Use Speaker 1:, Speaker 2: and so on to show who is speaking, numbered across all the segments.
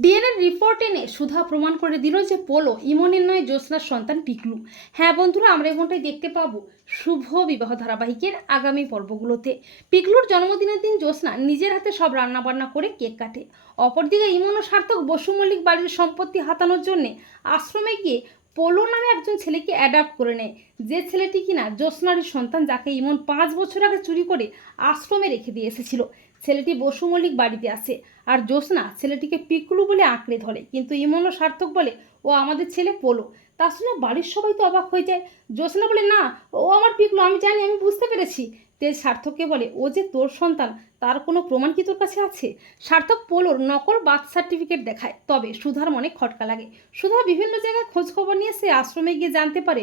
Speaker 1: DNA report এনে সুধা প্রমাণ করে দিল যে পোলো ইমনের নয় জ্যোৎস্নার সন্তান পিকলু। হ্যাঁ বন্ধুরা, আমরা এমনটাই দেখতে পাবো শুভ বিবাহ ধারাবাহিকের আগামী পর্বগুলোতে। পিকলুর জন্মদিনের দিন জ্যোৎস্না নিজের হাতে সব রান্নাবান্না করে কেক কাটে। অপরদিকে ইমন ও সার্থক বসু মল্লিক বাড়ির সম্পত্তি হাতানোর জন্যে আশ্রমে গিয়ে পোলো নামে একজন ছেলেকে অ্যাডাপ্ট করে নেয়। যে ছেলেটি কিনা জ্যোৎস্নারই সন্তান যাকে ইমন পাঁচ বছর আগে চুরি করে আশ্রমে রেখে দিয়ে এসেছিল। ছেলেটি বসু মল্লিক বাড়িতে আসে আর জ্যোৎস্না ছেলেটিকে পিকলু বলে আঁকড়ে ধরে। কিন্তু ইমনও সার্থক বলে, ও আমাদের ছেলে পোলো। তা শুনে বাড়ির সবাই তো অবাক হয়ে যায়। জ্যোৎস্না বলে, না, ও আমার পিকলু, আমি জানি, আমি বুঝতে পেরেছি। তেজ সার্থককে বলে, ও যে তোর সন্তান, তার কোনো প্রমাণ কি তোর কাছে আছে? সার্থক পোলোর নকল বার্থ সার্টিফিকেট দেখায়, তবে সুধার মনে খটকা লাগে। সুধা বিভিন্ন জায়গায় খোঁজ খবর নিয়ে সে আশ্রমে গিয়ে জানতে পারে,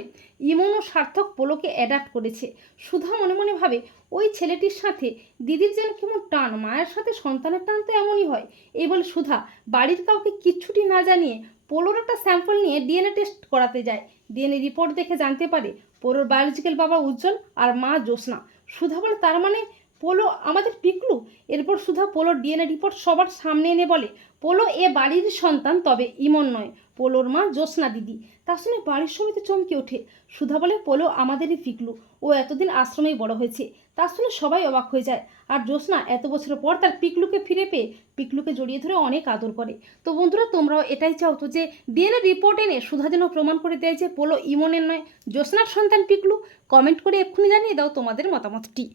Speaker 1: ইমন ও সার্থক পোলোকে অ্যাডাপ্ট করেছে। সুধা মনে মনে ভাবে, ওই ছেলেটির সাথে দিদির যেন কেমন টান, মায়ের সাথে সন্তানের টান তো এমনই হয়। এই বলে সুধা বাড়ির কাউকে কিচ্ছুটি না জানিয়ে পোলোর একটা স্যাম্পল নিয়ে ডিএনএ টেস্ট করাতে যায়। ডিএনএ রিপোর্ট দেখে জানতে পারে, পোলোর বায়োলজিক্যাল বাবা উজ্জ্বল আর মা জ্যোৎস্না। সুধা বলে তার মানে পোলো, আমাদের পিকলু, এরপর সুধা পোলোর ডিএনএ রিপোর্ট সবার সামনে এনে বলে, পোলো এ বাড়ির সন্তান, তবে ইমন নয়। পোলোর মা জ্যোৎস্না দিদি। তা শুনে বাড়ির সবাই তো চমকে ওঠে। সুধা বলে, পোলো আমাদেরই পিকলু। ও এতদিন আশ্রমেই বড় হয়েছে। তা শুনে সবাই অবাক হয়ে যায়। আর জ্যোৎস্না এত বছর পর তার পিকলুকে ফিরে পেয়ে পিকলুকে জড়িয়ে ধরে অনেক আদর করে। তো বন্ধুরা, তোমরাও এটাই চাও তো যে, ডিএনএ রিপোর্ট এনে সুধা যেন প্রমাণ করে দেয় যে পোলো ইমনের নয়। জ্যোৎস্নার সন্তান পিকলু। কমেন্ট করে এক্ষুনি জানিয়ে দাও তোমাদের মতামতটি।